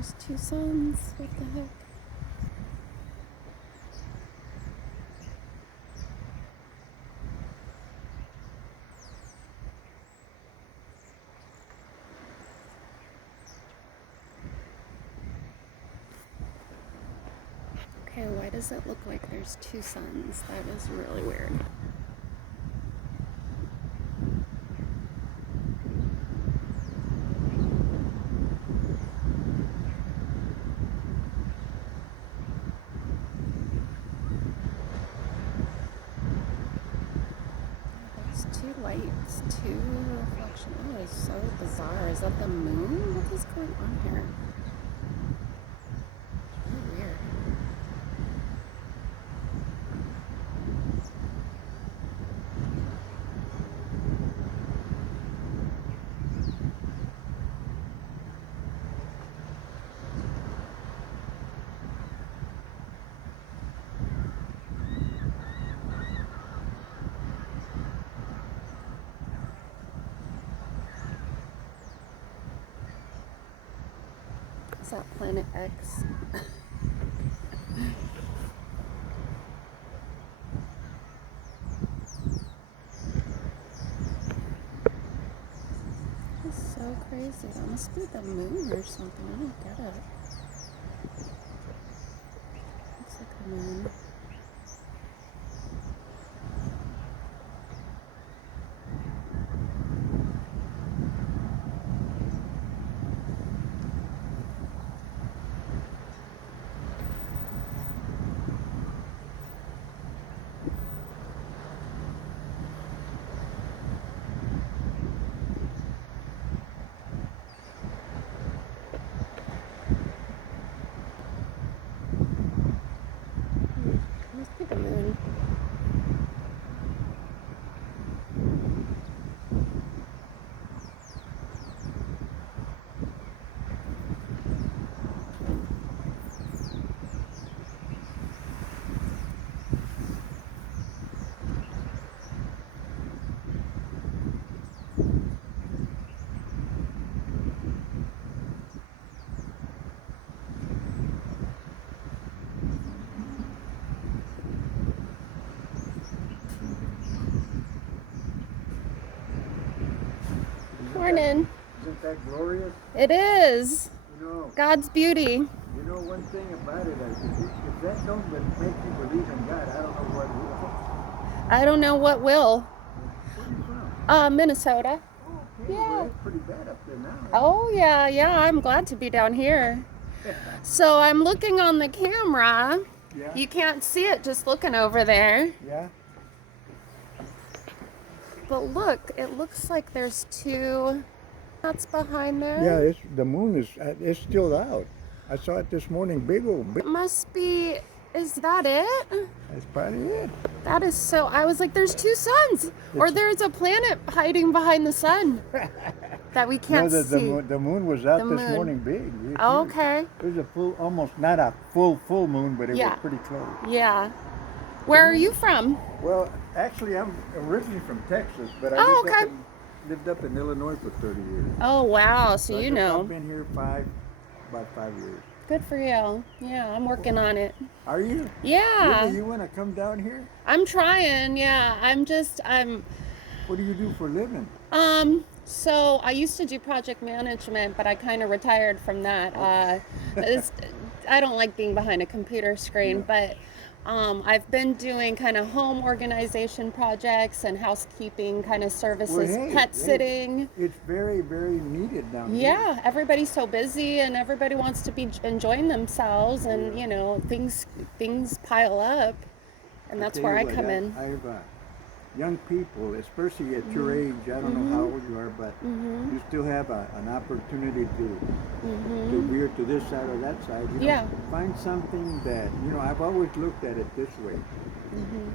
There's two suns. What the heck? Okay, why does it look like there's two suns? That is really weird. Two lights, two reflections. Oh, it's so bizarre. Is that the moon? What is going on here? It's really weird. Is that Planet X? It's so crazy. That must be the moon or something. I don't get it. Looks like a moon. Must be the moon. Morning. Isn't that glorious? It is. You know, God's beauty. you know one thing about it, if that don't make you believe in God, I don't know what will. I don't know what will. Where are you from? Minnesota. Oh, okay. Yeah. Well, it's pretty bad up there now. Oh, yeah. I'm glad to be down here. So I'm looking on the camera. Yeah. You can't see it just looking over there. Yeah. But look, it looks like there's two that's behind there. Yeah, the moon is still out. I saw it this morning, big. It must be, is that it? That's probably it. That is so, I was like, there's two suns. Or there's a planet hiding behind the sun that we can't No, see. the moon was out The this moon. morning, big. Oh, okay. It was a full, almost not a full moon, but it Yeah. was pretty close. Yeah. Where are you from? Well, actually, I'm originally from Texas, but I Oh, lived, okay. lived up in Illinois for 30 years. Oh, wow. So you know. I've been here about 5 years. Good for you. Yeah, I'm working on it. Are you? Yeah. Really? You want to come down here? I'm trying. Yeah. What do you do for a living? So I used to do project management, but I kind of retired from that. I don't like being behind a computer screen, but I've been doing kind of home organization projects and housekeeping kind of services, pet sitting. It's very, very needed down here. Yeah, everybody's so busy and everybody wants to be enjoying themselves, and you know, things pile up, and that's where I come in. I have young people, especially at your age, I don't know how old you are, but you still have an opportunity to veer to this side or that side. You know, find something that, you know, I've always looked at it this way.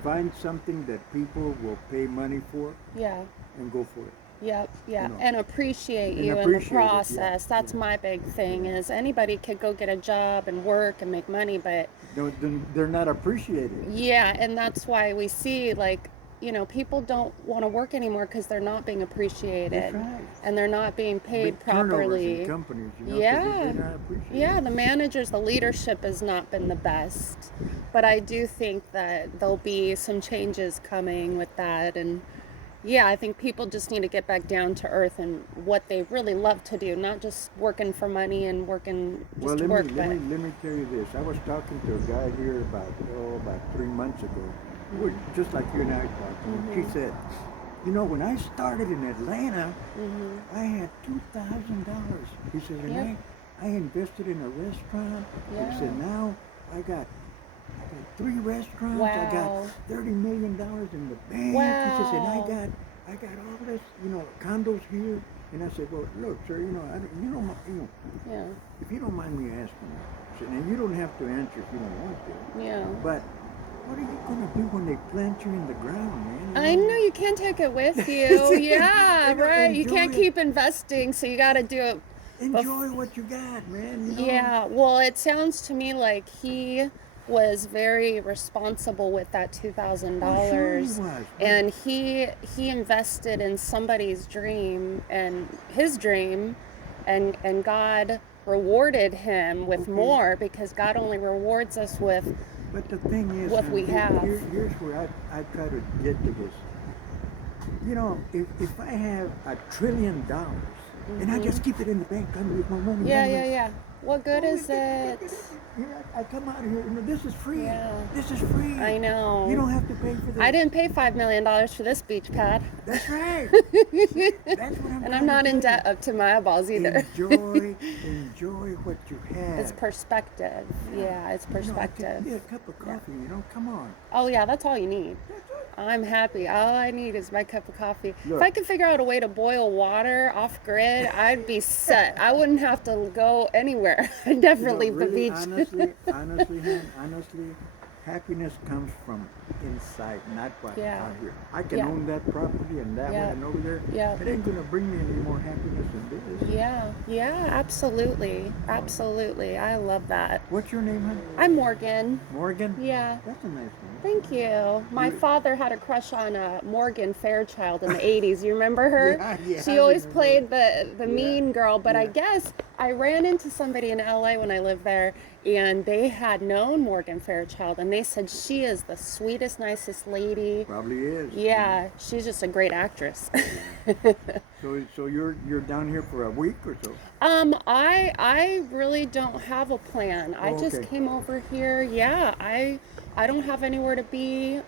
Find something that people will pay money for and go for it. Yep, yeah, You know, and appreciate you in the appreciate it, process. That's my big thing, is anybody could go get a job and work and make money, but No, they're not appreciated. yeah, and that's why we see, like, you know, people don't want to work anymore because they're not being appreciated. That's right. And they're not being paid Big turnovers properly. in companies, you know, 'cause Yeah. they're not appreciated. Yeah, the managers, the leadership has not been the best. But I do think that there'll be some changes coming with that. And yeah, I think people just need to get back down to earth and what they really love to do, not just working for money and working just Well, to work. let me tell you this. I was talking to a guy here about 3 months ago. We're just like you and I talking. She said, you know, when I started in Atlanta, I had $2,000. He says, and Yep. I invested in a restaurant. Yeah. He said, now I got 3 restaurants. I Wow. got $30 million in the bank. Wow. He says, and I got all this, you know, condos here. And I said, well, look, sir, you know, Yeah. if you don't mind me asking you, I said, and you don't have to answer if you don't want to. Yeah. But what are you gonna do when they plant you in the ground, man? I know you can't take it with you. Yeah, You know, right. You can't enjoy it. keep investing, so you got to do it. Enjoy what you got, man. You know? Yeah, well, it sounds to me like he was very responsible with that $2,000, Well, sure he was. and he invested in somebody's dream and his dream, and God rewarded him with more, because God only rewards us with But the thing is, what we have. here's where I try to get to this. You know, if I have $1 trillion and I just keep it in the bank, I'm with my money. Yeah. What good is Look it? at here, I come out here, you know, this is free. Yeah. This is free. I know. You don't have to pay for this. I didn't pay $5 million for this beach pad. That's right. That's what I'm And I'm not in tell you. debt up to my eyeballs either. Enjoy what you have. It's perspective. Yeah, it's perspective. You know, a cup of coffee, you know, come on. Oh yeah, that's all you need. That's it. I'm happy. All I need is my cup of coffee. Look. If I could figure out a way to boil water off grid, I'd be set. I wouldn't have to go anywhere. I'd definitely leave the really, beach. honestly, happiness comes from inside, not out Yeah. here. I can Yeah. own that property and that Yeah. one and over there. Yeah. It ain't gonna bring me any more happiness than this. Yeah, absolutely. Absolutely. I love that. What's your name, hon? I'm Morgan. Morgan? Yeah. That's a nice name. Thank you. My You- father had a crush on Morgan Fairchild in the 80s. You remember her? Yeah, She I always remember. played the mean girl, but I Yeah. guess I ran into somebody in LA when I lived there, and they had known Morgan Fairchild, and they said she is the sweetest, nicest lady. Probably is. Yeah, she's just a great actress. So you're down here for a week or so? I really don't have a plan. I just okay. came over here. Yeah, I don't have anywhere to be.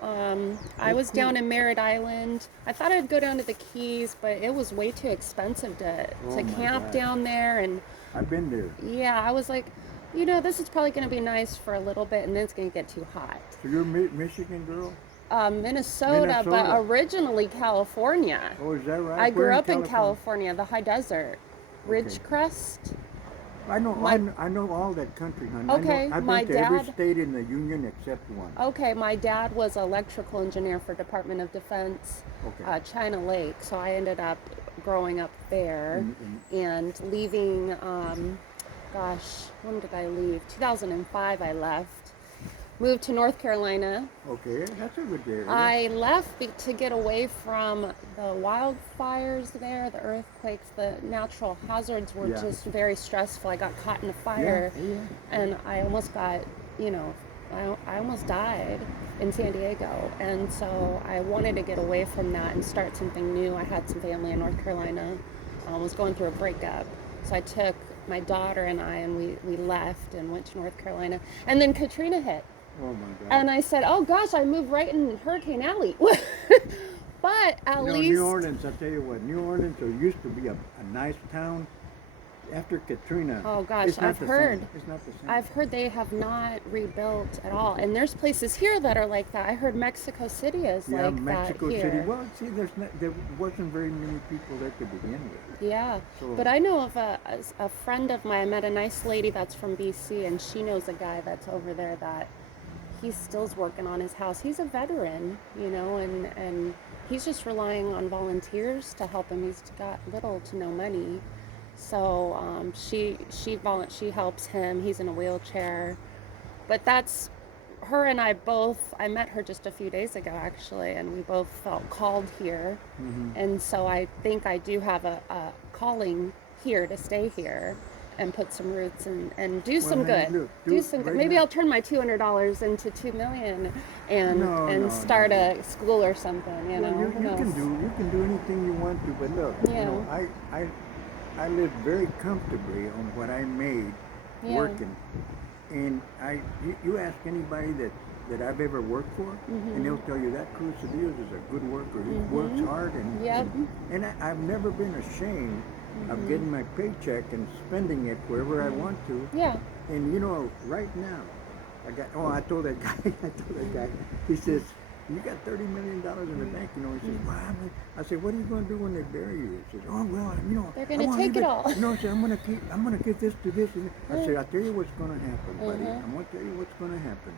I was down in Merritt Island. I thought I'd go down to the Keys, but it was way too expensive to Oh my camp gosh. down there. And I've been there. yeah, I was like, you know, this is probably going to be nice for a little bit, and then it's going to get too hot. So you're a Michigan girl? Minnesota, but Minnesota. originally California. Oh, is that right? I Where grew up in California, the high desert, Okay. Ridgecrest. I know My- I know all that country, honey. Okay, I've my been to every dad- state in the union except one. Okay, my dad was an electrical engineer for Department of Defense, Okay. China Lake. So I ended up growing up there and leaving. Gosh, when did I leave? 2005. I left. Moved to North Carolina. Okay, that's a good area. I left to get away from the wildfires there, the earthquakes, the natural hazards were Yeah. just very stressful. I got caught in a fire, Yeah. and I almost got, you know, I almost died in San Diego. And so I wanted to get away from that and start something new. I had some family in North Carolina. I was going through a breakup. So I took my daughter and I, and we left and went to North Carolina. And then Katrina hit. Oh my God. And I said, oh gosh, I moved right in Hurricane Alley. But at You know, least, New Orleans, I tell you what, New Orleans used to be a nice town. After Katrina, oh gosh, it's not I've the heard. Same. It's not the same. I've heard they have not rebuilt at all. And there's places here that are like that. I heard Mexico City is yeah, like Mexico that here. City. Well, see, there wasn't very many people there to begin with. Yeah, So- but I know of a friend of mine. I met a nice lady that's from BC, and she knows a guy that's over there that he still's working on his house. He's a veteran, you know, and he's just relying on volunteers to help him. He's got little to no money, so she helps him. He's in a wheelchair, but that's her and I both, I met her just a few days ago actually, and we both felt called here. And so I think I do have a calling here to stay here and put some roots and do some good. Look, Do some good. right Maybe now- I'll turn my $200 into $2 million and No, start no. a school or something. You know, Well, who you knows? can do anything you want to, but look, you Yeah. know, I lived very comfortably on what I made Yeah. working, and you ask anybody that I've ever worked for, and they'll tell you that Cruz Diaz is a good worker. He works hard, and Yep. and I've never been ashamed of getting my paycheck and spending it wherever I want to. Yeah. And you know, right now, I told that guy, he says, you got $30 million in the bank, you know. He says, well, I said, what are you going to do when they bury you? He says, oh, well, you know. They're gonna take it all. You know, I said, I'm going to give this to this. And I said, I'll tell you what's going to happen, buddy. I'm going to tell you what's going to happen.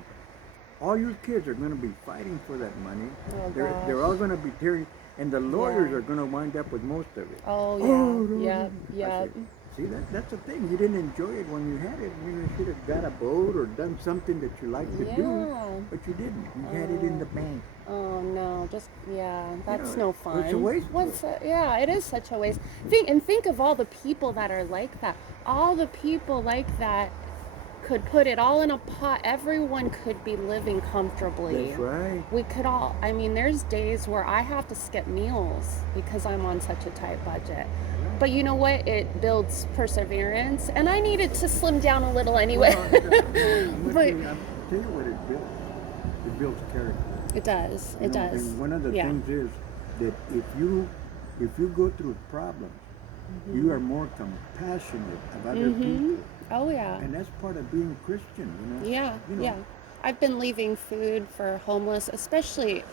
All your kids are going to be fighting for that money. Oh, They're all going to be tearing, and the lawyers Yeah. are going to wind up with most of it. Oh, no, yeah. no. Yeah. I Yeah. said, see, that's the thing. You didn't enjoy it when you had it. You should have got a boat or done something that you like to do, Yeah. but you didn't. You had it in the bank. Oh no, just that's know, no fun. it's a waste. Yeah, it is such a waste. Think of all the people that are like that. All the people like that could put it all in a pot. Everyone could be living comfortably. That's right. We could all. I mean, there's days where I have to skip meals because I'm on such a tight budget. But you know what? It builds perseverance, and I needed to slim down a little anyway. Well, I'll tell you what it builds. It builds character. It does. You It know, does. And one of the Yeah. things is that if you go through problems, you are more compassionate of other people, Oh yeah. and that's part of being Christian. You know. Yeah, You know, yeah. I've been leaving food for homeless, especially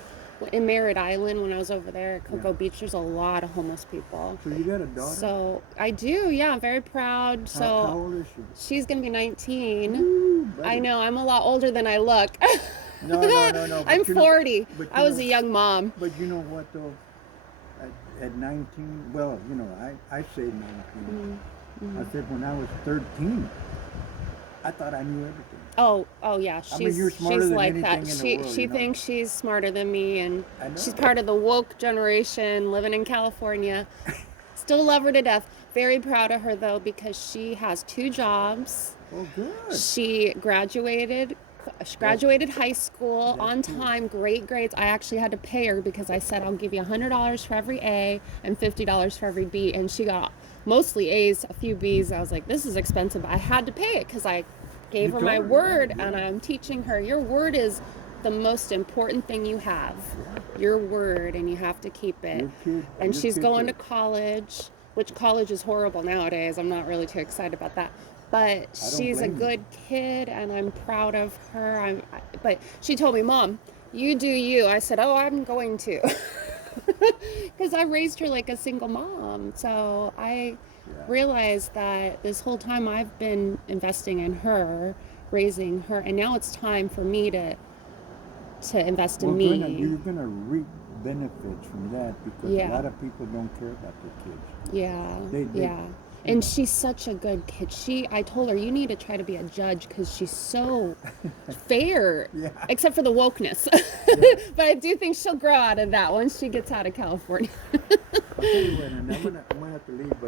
in Merritt Island when I was over there at Cocoa Beach. There's a lot of homeless people. So you got a daughter? So I do, yeah. I'm very proud. So how old is she? she's gonna be 19. Ooh, buddy. I know I'm a lot older than I look. No. but I'm you know- 40. but I you was know- a young mom. But you know what though? At 19, well, you know, I say 19. I said when I was 13, I thought I knew everything. Oh yeah. I mean, you're smarter she's than like anything that. in the She world, she you know? thinks she's smarter than me, and I know. she's part of the woke generation, living in California. Still love her to death. Very proud of her though, because she has 2 jobs. Oh, good. She graduated high school on time, great grades. I actually had to pay her because I said I'll give you $100 for every A and $50 for every B, and she got mostly A's, a few B's. I was like, this is expensive. I had to pay it because I gave her my told her, word, yeah. and I'm teaching her your word is the most important thing you have. Your word, and you have to keep it. And your she's kid going to did. college, which college is horrible nowadays. I'm not really too excited about that. But she's a blame you. good kid, and I'm proud of her. But she told me, Mom, you do you. I said, oh, I'm going to. Because I raised her like a single mom. So I realized that this whole time I've been investing in her, raising her, and now it's time for me to invest in me. You're gonna reap benefits from that because a Yeah. lot of people don't care about their kids. Yeah, They- yeah. And she's such a good kid. I told her, you need to try to be a judge because she's so fair, Yeah. except for the wokeness. But I do think she'll grow out of that once she gets out of California. I'll tell you what, and I'm gonna have to leave, but